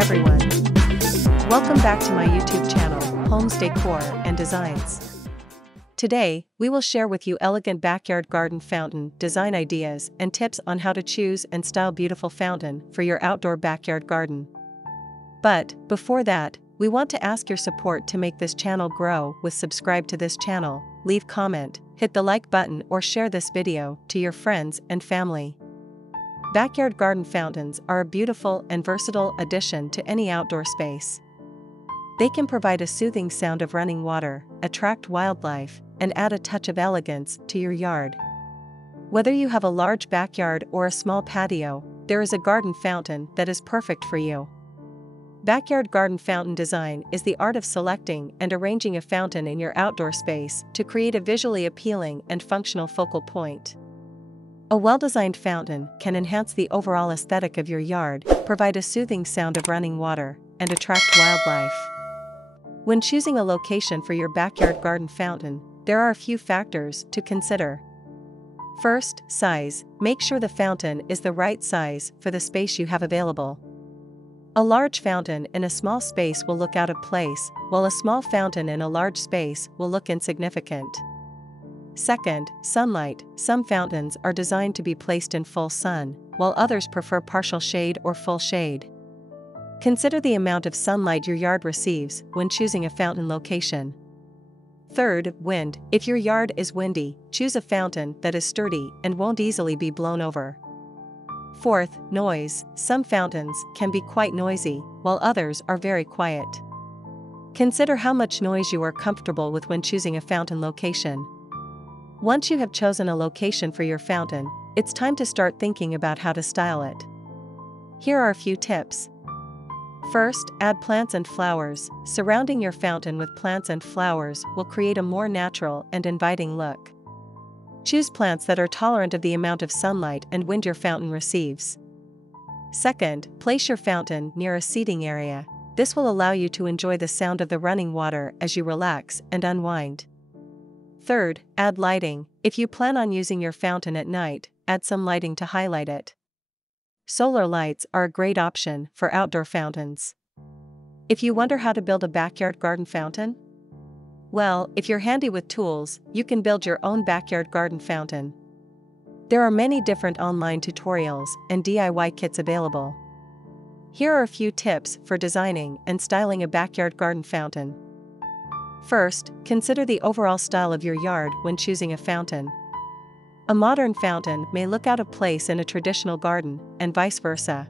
everyone. Welcome back to my YouTube channel, Homes Decor and Designs. Today, we will share with you elegant backyard garden fountain design ideas and tips on how to choose and style beautiful fountain for your outdoor backyard garden. But, before that, we want to ask your support to make this channel grow with subscribe to this channel, leave comment, hit the like button or share this video to your friends and family. Backyard garden fountains are a beautiful and versatile addition to any outdoor space. They can provide a soothing sound of running water, attract wildlife, and add a touch of elegance to your yard. Whether you have a large backyard or a small patio, there is a garden fountain that is perfect for you. Backyard garden fountain design is the art of selecting and arranging a fountain in your outdoor space to create a visually appealing and functional focal point. A well-designed fountain can enhance the overall aesthetic of your yard, provide a soothing sound of running water, and attract wildlife. When choosing a location for your backyard garden fountain, there are a few factors to consider. First, size. Make sure the fountain is the right size for the space you have available. A large fountain in a small space will look out of place, while a small fountain in a large space will look insignificant. Second, sunlight. Some fountains are designed to be placed in full sun, while others prefer partial shade or full shade. Consider the amount of sunlight your yard receives when choosing a fountain location. Third, wind. If your yard is windy, choose a fountain that is sturdy and won't easily be blown over. Fourth, noise. Some fountains can be quite noisy, while others are very quiet. Consider how much noise you are comfortable with when choosing a fountain location. Once you have chosen a location for your fountain, it's time to start thinking about how to style it. Here are a few tips. First, add plants and flowers. Surrounding your fountain with plants and flowers will create a more natural and inviting look. Choose plants that are tolerant of the amount of sunlight and wind your fountain receives. Second, place your fountain near a seating area. This will allow you to enjoy the sound of the running water as you relax and unwind. Third, add lighting. If you plan on using your fountain at night, add some lighting to highlight it. Solar lights are a great option for outdoor fountains. If you wonder how to build a backyard garden fountain, well, if you're handy with tools, you can build your own backyard garden fountain. There are many different online tutorials and DIY kits available. Here are a few tips for designing and styling a backyard garden fountain. First, consider the overall style of your yard when choosing a fountain. A modern fountain may look out of place in a traditional garden, and vice versa.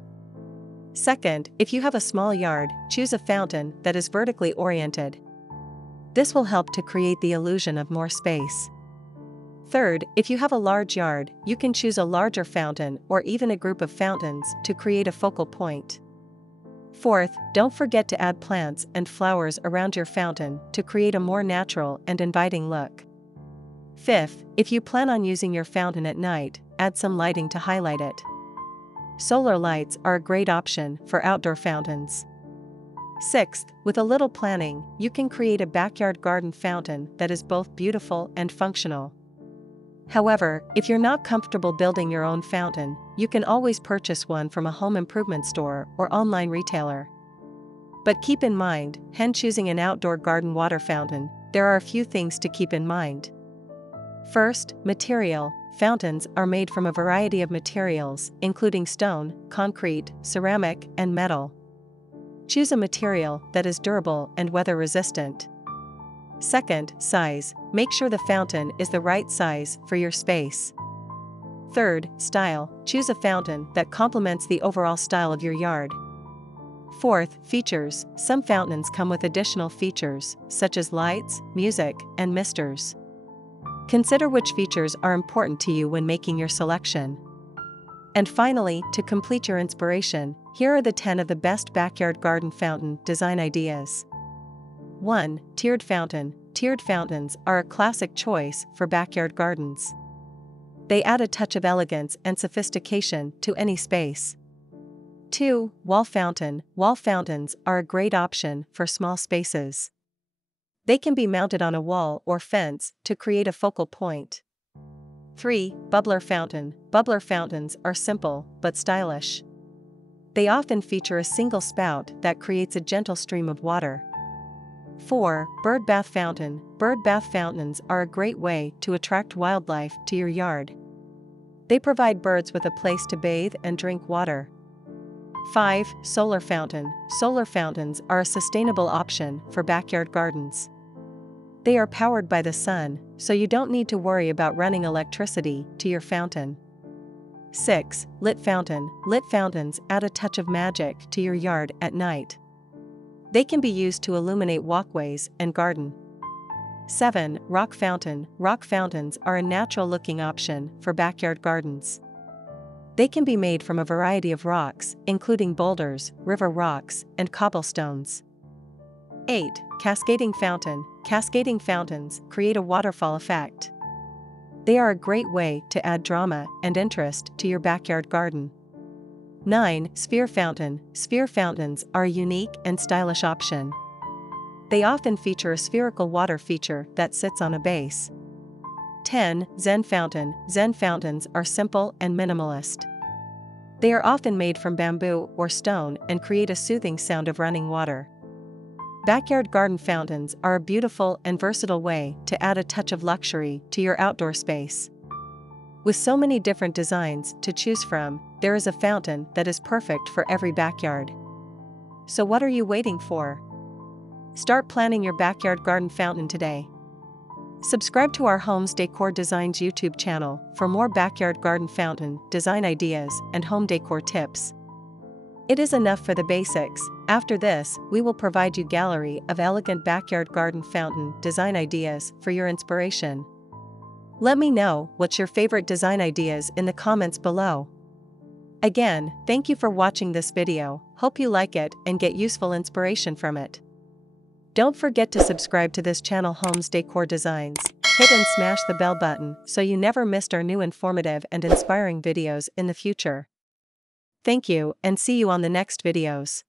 Second, if you have a small yard, choose a fountain that is vertically oriented. This will help to create the illusion of more space. Third, if you have a large yard, you can choose a larger fountain or even a group of fountains to create a focal point. Fourth, don't forget to add plants and flowers around your fountain to create a more natural and inviting look. Fifth, if you plan on using your fountain at night, add some lighting to highlight it. Solar lights are a great option for outdoor fountains. Sixth, with a little planning, you can create a backyard garden fountain that is both beautiful and functional. However, if you're not comfortable building your own fountain, you can always purchase one from a home improvement store or online retailer. But keep in mind, when choosing an outdoor garden water fountain, there are a few things to keep in mind. First, material. Fountains are made from a variety of materials, including stone, concrete, ceramic, and metal. Choose a material that is durable and weather-resistant. Second, size. Make sure the fountain is the right size for your space. Third, style. Choose a fountain that complements the overall style of your yard. Fourth, features. Some fountains come with additional features, such as lights, music, and misters. Consider which features are important to you when making your selection. And finally, to complete your inspiration, here are the 10 of the best backyard garden fountain design ideas. 1. Tiered fountain. Tiered fountains are a classic choice for backyard gardens. They add a touch of elegance and sophistication to any space. 2. Wall fountain. Wall fountains are a great option for small spaces. They can be mounted on a wall or fence to create a focal point. 3. Bubbler fountain. Bubbler fountains are simple but stylish. They often feature a single spout that creates a gentle stream of water. 4. Bird bath fountain. Bird bath fountains are a great way to attract wildlife to your yard. They provide birds with a place to bathe and drink water. 5. Solar fountain. Solar fountains are a sustainable option for backyard gardens. They are powered by the sun, so you don't need to worry about running electricity to your fountain. 6. Lit fountain. Lit fountains add a touch of magic to your yard at night. They can be used to illuminate walkways and garden. 7. Rock fountain. Rock fountains are a natural-looking option for backyard gardens. They can be made from a variety of rocks, including boulders, river rocks, and cobblestones. 8. Cascading fountain. Cascading fountains create a waterfall effect. They are a great way to add drama and interest to your backyard garden. 9. Sphere fountain. Sphere fountains are a unique and stylish option. They often feature a spherical water feature that sits on a base. 10. Zen fountain. Zen fountains are simple and minimalist. They are often made from bamboo or stone and create a soothing sound of running water. Backyard garden fountains are a beautiful and versatile way to add a touch of luxury to your outdoor space. With so many different designs to choose from, there is a fountain that is perfect for every backyard. So what are you waiting for? Start planning your backyard garden fountain today. Subscribe to our Homes Decor Designs YouTube channel for more backyard garden fountain design ideas and home decor tips. It is enough for the basics. After this, we will provide you a gallery of elegant backyard garden fountain design ideas for your inspiration. Let me know what's your favorite design ideas in the comments below. Again, thank you for watching this video. Hope you like it and get useful inspiration from it. Don't forget to subscribe to this channel Homes Decor Designs. Hit and smash the bell button so you never missed our new informative and inspiring videos in the future. Thank you and see you on the next videos.